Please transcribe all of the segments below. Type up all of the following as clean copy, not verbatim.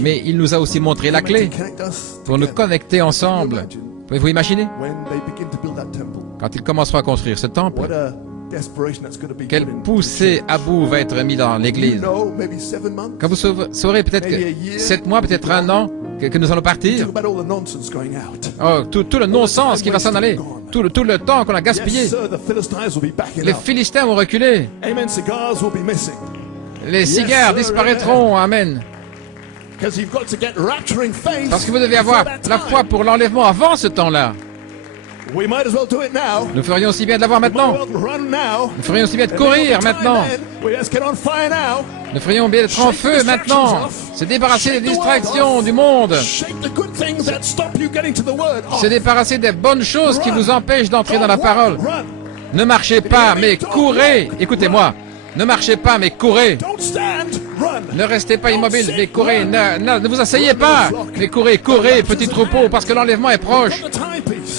Mais il nous a aussi montré la clé pour nous connecter ensemble. Pouvez-vous imaginer? Quand ils commenceront à construire ce temple, quelle poussée à bout va être mise dans l'église. Quand vous saurez peut-être que 7 mois, peut-être 1 an, que nous allons partir. Oh, tout le non-sens qui va s'en aller. Tout le temps qu'on a gaspillé. Les Philistins vont reculer. Les cigares disparaîtront. Amen. Parce que vous devez avoir la foi pour l'enlèvement avant ce temps-là. Nous ferions aussi bien de l'avoir maintenant. Nous ferions aussi bien de courir maintenant. Nous ferions bien d'être en feu maintenant. Se débarrasser des distractions du monde. Se débarrasser des bonnes choses qui vous empêchent d'entrer dans la parole. Ne marchez pas, mais courez. Écoutez-moi. Ne marchez pas, mais courez. Ne restez pas immobile, mais courez. Ne vous asseyez pas, mais courez, courez, petit troupeau, parce que l'enlèvement est proche.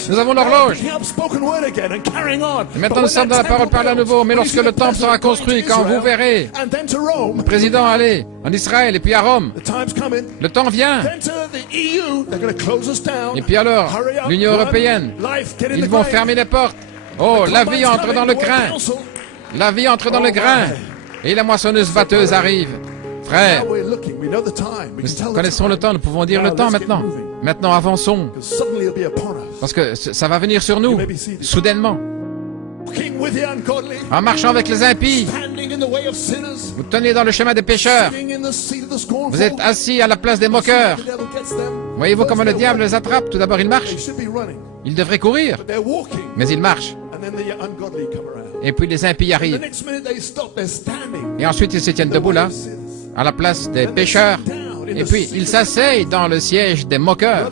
Nous avons l'horloge. Maintenant, nous sommes dans la parole par à nouveau, mais lorsque le temple sera construit, quand vous verrez le président aller en Israël et puis à Rome, le temps vient. Et puis alors, l'Union européenne, ils vont fermer les portes. Oh, la vie entre dans le grain. La vie entre dans le grain. Et la moissonneuse-batteuse arrive. Frère, nous connaissons le temps, nous pouvons dire le temps maintenant. Maintenant, avançons. Parce que ça va venir sur nous, soudainement. En marchant avec les impies, vous tenez dans le chemin des pécheurs. Vous êtes assis à la place des moqueurs. Voyez-vous comment le diable les attrape? Tout d'abord, il marche. Il devrait courir, mais il marche. Et puis les impies arrivent. Et ensuite, ils se tiennent debout là, à la place des pécheurs. Et puis, ils s'asseyent dans le siège des moqueurs.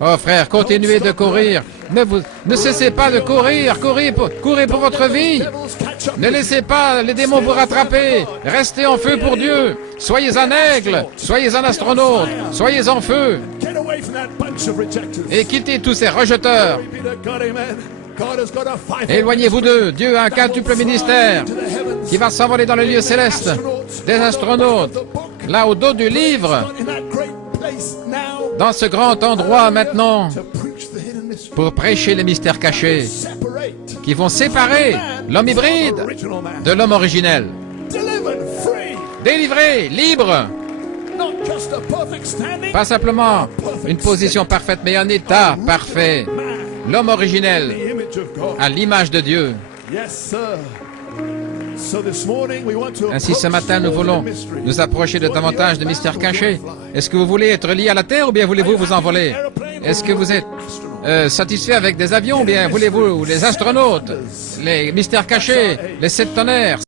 Oh frère, continuez de courir. Ne cessez pas de courir. Courez pour votre vie. Ne laissez pas les démons vous rattraper. Restez en feu pour Dieu. Soyez un aigle. Soyez un astronaute. Soyez en feu. Et quittez tous ces rejeteurs. Éloignez-vous d'eux. Dieu a un quintuple ministère qui va s'envoler dans le lieu céleste. Des astronautes, là au dos du livre, dans ce grand endroit maintenant, pour prêcher les mystères cachés, qui vont séparer l'homme hybride de l'homme originel. Délivré, libre. Pas simplement une position parfaite, mais un état parfait. L'homme originel, à l'image de Dieu. Ainsi, ce matin, nous voulons nous approcher de davantage de mystères cachés. Est-ce que vous voulez être lié à la Terre ou bien voulez-vous vous envoler? Est-ce que vous êtes satisfait avec des avions ou bien voulez-vous les astronautes, les mystères cachés, les 7 tonnerres?